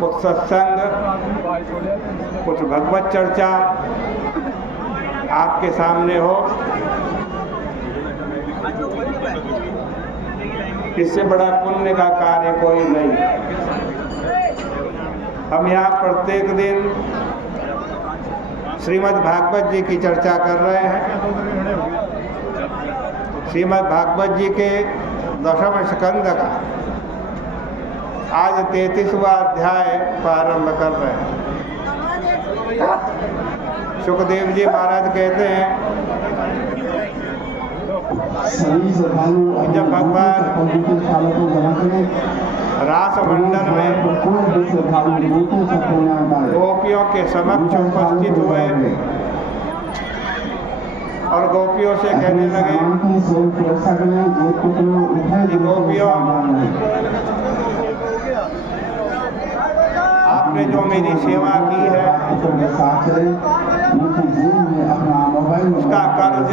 कुछ सत्संग, कुछ भगवत चर्चा आपके सामने हो, इससे बड़ा पुण्य का कार्य कोई नहीं। हम यहाँ प्रत्येक दिन श्रीमद् भागवत जी की चर्चा कर रहे हैं। श्रीमद् भागवत जी के दशम स्कंद का आज 33वां अध्याय प्रारंभ कर रहे हैं। सुखदेव जी महाराज कहते हैं जब भगवान रास मंडल में गोपियों के समक्ष उपस्थित हुए और गोपियों से कहने लगे कि गोपियों, आपने जो मेरी सेवा की है उसका कर्ज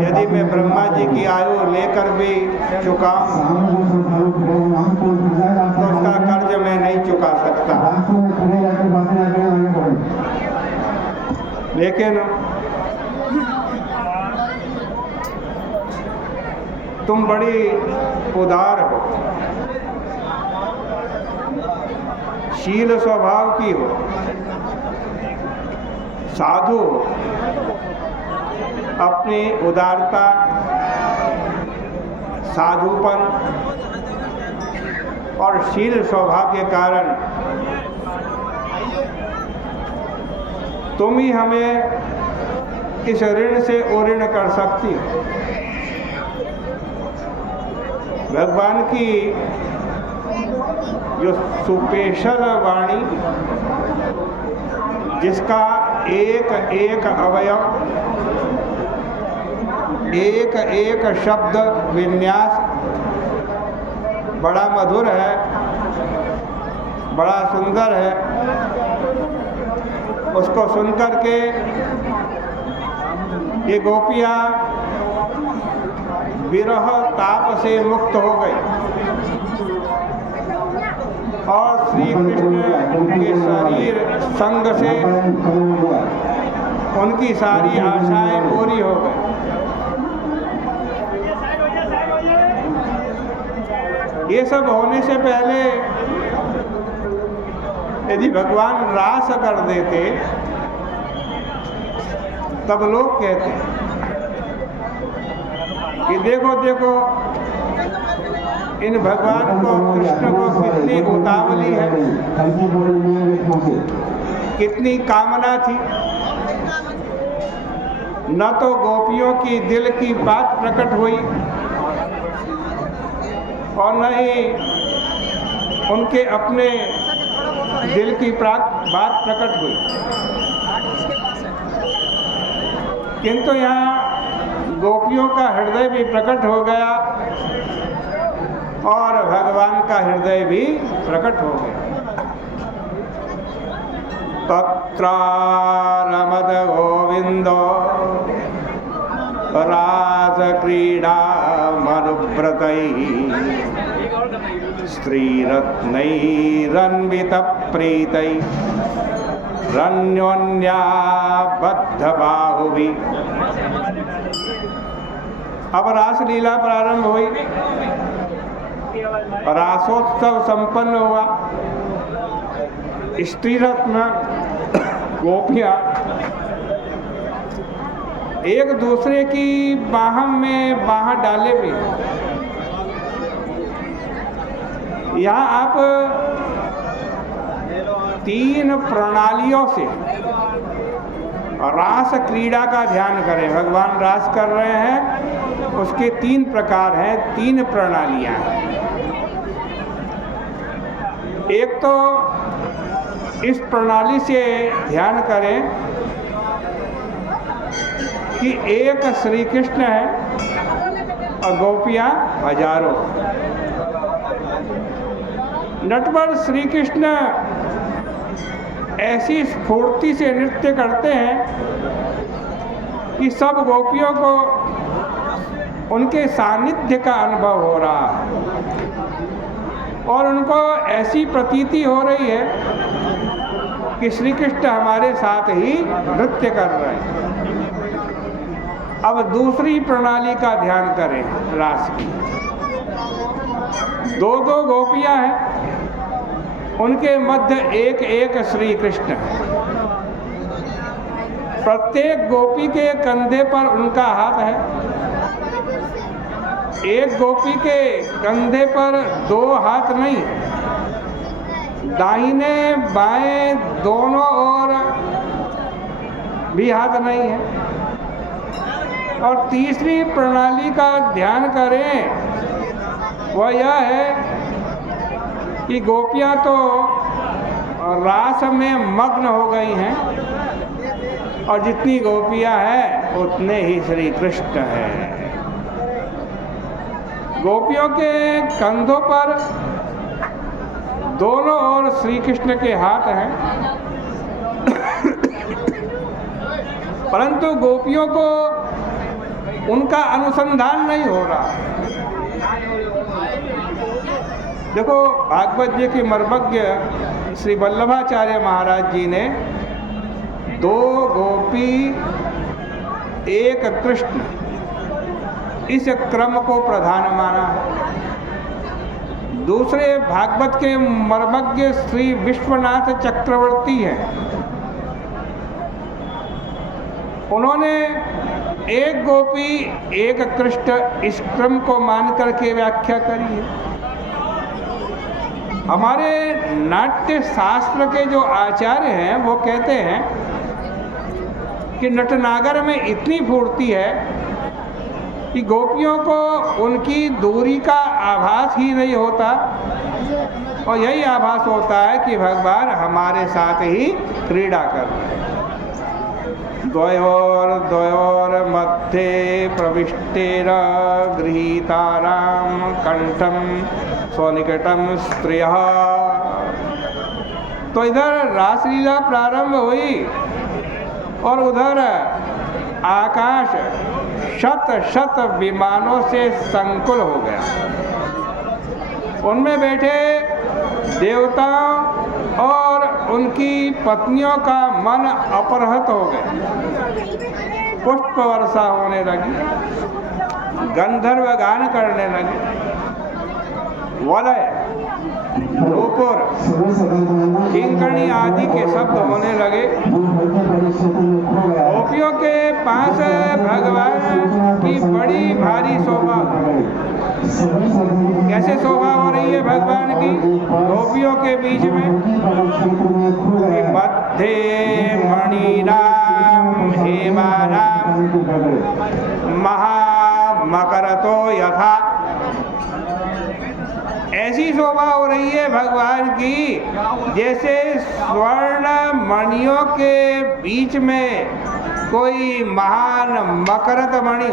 यदि मैं ब्रह्मा जी की आयु लेकर भी चुकाऊं तो उसका कर्ज मैं नहीं चुका सकता। लेकिन तुम बड़ी उदार हो, शील स्वभाव की हो, साधु हो। अपनी उदारता, साधुपन और शील स्वभाव के कारण तुम ही हमें इस ऋण से उऋण कर सकती हो। भगवान की जो सुपेशल वाणी, जिसका एक एक अवयव, एक एक शब्द विन्यास बड़ा मधुर है, बड़ा सुंदर है, उसको सुनकर के ये गोपियाँ विरह ताप से मुक्त हो गई और श्री कृष्ण के शरीर संग से उनकी सारी आशाएं पूरी हो गई। ये सब होने से पहले यदि भगवान रास कर देते तब लोग कहते कि देखो देखो इन भगवान को, कृष्ण को कितनी उतावली है, कितनी कामना थी। न तो गोपियों की दिल की बात प्रकट हुई और न ही उनके अपने दिल की बात प्रकट हुई, किंतु यहाँ गोपियों का हृदय भी प्रकट हो गया और भगवान का हृदय भी प्रकट हो गया। तत्रारमद गोविंदो रास क्रीड़ा मनुव्रतैः स्त्रीरत्नैरन्वितप्रीतैः रन्योन्याबद्धबाहुभिः। अब रासलीला प्रारंभ हुई, रासोत्सव संपन्न हुआ। स्त्रीरत्न गोपियाँ एक दूसरे की बाह में बाह डाले भी। यहाँ आप 3 प्रणालियों से रास क्रीड़ा का ध्यान करें। भगवान रास कर रहे हैं, उसके 3 प्रकार हैं, 3 प्रणालियाँ हैं। एक तो इस प्रणाली से ध्यान करें कि एक श्री कृष्ण है और गोपियाँ हजारों। नटवर श्री कृष्ण ऐसी स्फूर्ति से नृत्य करते हैं कि सब गोपियों को उनके सानिध्य का अनुभव हो रहा है और उनको ऐसी प्रतीति हो रही है कि श्री कृष्ण हमारे साथ ही नृत्य कर रहे हैं। अब दूसरी प्रणाली का ध्यान करें रास की। दो दो गोपियां हैं, उनके मध्य एक एक श्री कृष्ण है। प्रत्येक गोपी के कंधे पर उनका हाथ है। एक गोपी के कंधे पर दो हाथ नहीं, दाहिने बाएं दोनों ओर भी हाथ नहीं है। और तीसरी प्रणाली का ध्यान करें, वह यह है कि गोपियां तो रास में मग्न हो गई हैं और जितनी गोपियां हैं उतने ही श्री कृष्ण हैं। गोपियों के कंधों पर दोनों ओर श्री कृष्ण के हाथ हैं, परंतु गोपियों को उनका अनुसंधान नहीं हो रहा। देखो, भागवत जी के मर्मज्ञ श्री वल्लभाचार्य महाराज जी ने दो गोपी एक कृष्ण इस क्रम को प्रधान माना है। दूसरे भागवत के मर्मज्ञ श्री विश्वनाथ चक्रवर्ती हैं, उन्होंने एक गोपी एक कृष्ण इस क्रम को मान करके व्याख्या करी है। हमारे नाट्य शास्त्र के जो आचार्य हैं वो कहते हैं कि नटनागर में इतनी फूर्ति है कि गोपियों को उनकी दूरी का आभास ही नहीं होता, और यही आभास होता है कि भगवान हमारे साथ ही क्रीड़ा कर रहे हैं। द्वयोर मध्ये प्रविष्टेर गृहीताराम कंठम स्वनिकटम स्त्रियः। तो इधर रासलीला प्रारंभ हुई और उधर आकाश शत शत विमानों से संकुल हो गया। उनमें बैठे देवताओं और उनकी पत्नियों का मन अपहृत हो गया। पुष्प वर्षा होने लगी, गंधर्व गान करने लगे, वलय, नूपुर, किंकणी आदि के शब्द होने लगे। गोपियों के पास भगवान की बड़ी भारी शोभा। कैसे शोभा हो रही है भगवान की? गोपियों के बीच में मध्य मणिनाम हेमानाम महामकरतो यथा। ऐसी शोभा हो रही है भगवान की जैसे स्वर्ण मणियों के बीच में कोई महान मकरत मणि।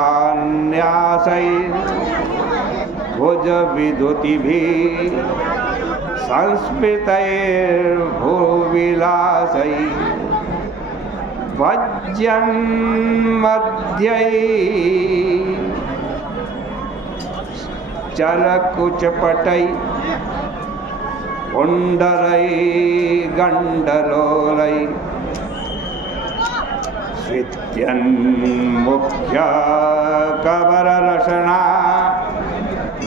पादान्यासै भुज विद्युतिभिः संस्मृतैर्भुविलासै वज्रन्मध्ये चलकुचपटै कुण्डलै गण्डलोलै स्वित्यन्मुख्य कवररसना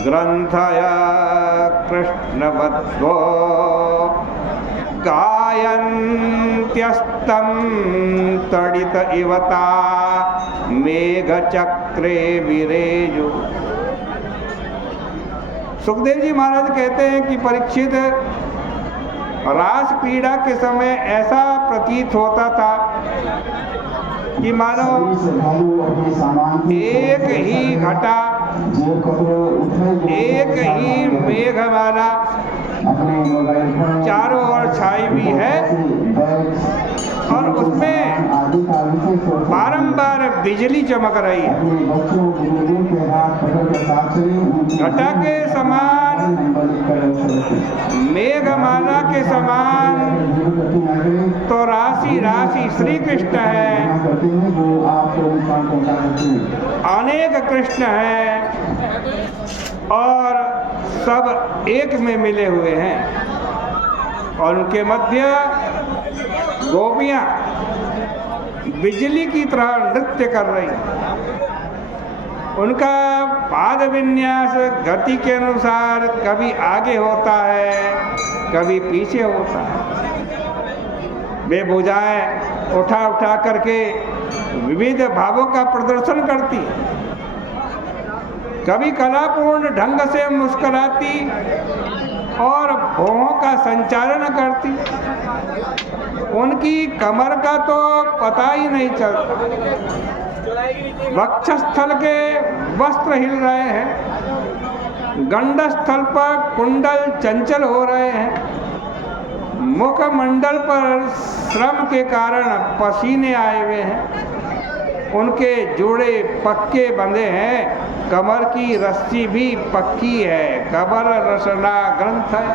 ग्रन्थया कृष्णवध्वो गायन्त्यस्तं तडित इवता मेघचक्रे विरेजु। सुखदेव जी महाराज कहते हैं कि परीक्षित, रास क्रीड़ा के समय ऐसा प्रतीत होता था कि मानो एक ही घटा, एक ही मेघमाला चारों ओर छाई हुई है और उसमें बारंबार बिजली चमक रही है। घटा के समान, मेघमाला के समान तो राशि राशि श्री कृष्ण है, अनेक कृष्ण हैं और सब एक में मिले हुए हैं। और उनके मध्य गोपियां बिजली की तरह नृत्य कर रही हैं। उनका पाद विन्यास गति के अनुसार कभी आगे होता है, कभी पीछे होता है। वे भुजाएं उठा उठा करके विविध भावों का प्रदर्शन करती है, कभी कलापूर्ण ढंग से मुस्कुराती और भौहों का संचालन करती। उनकी कमर का तो पता ही नहीं चलता। वक्षस्थल के वस्त्र हिल रहे हैं, गंडस्थल पर कुंडल चंचल हो रहे हैं, मुखमंडल पर श्रम के कारण पसीने आए हुए हैं, उनके जोड़े पक्के बंधे हैं, कमर की रस्सी भी पक्की है, कमर रसना ग्रंथ है।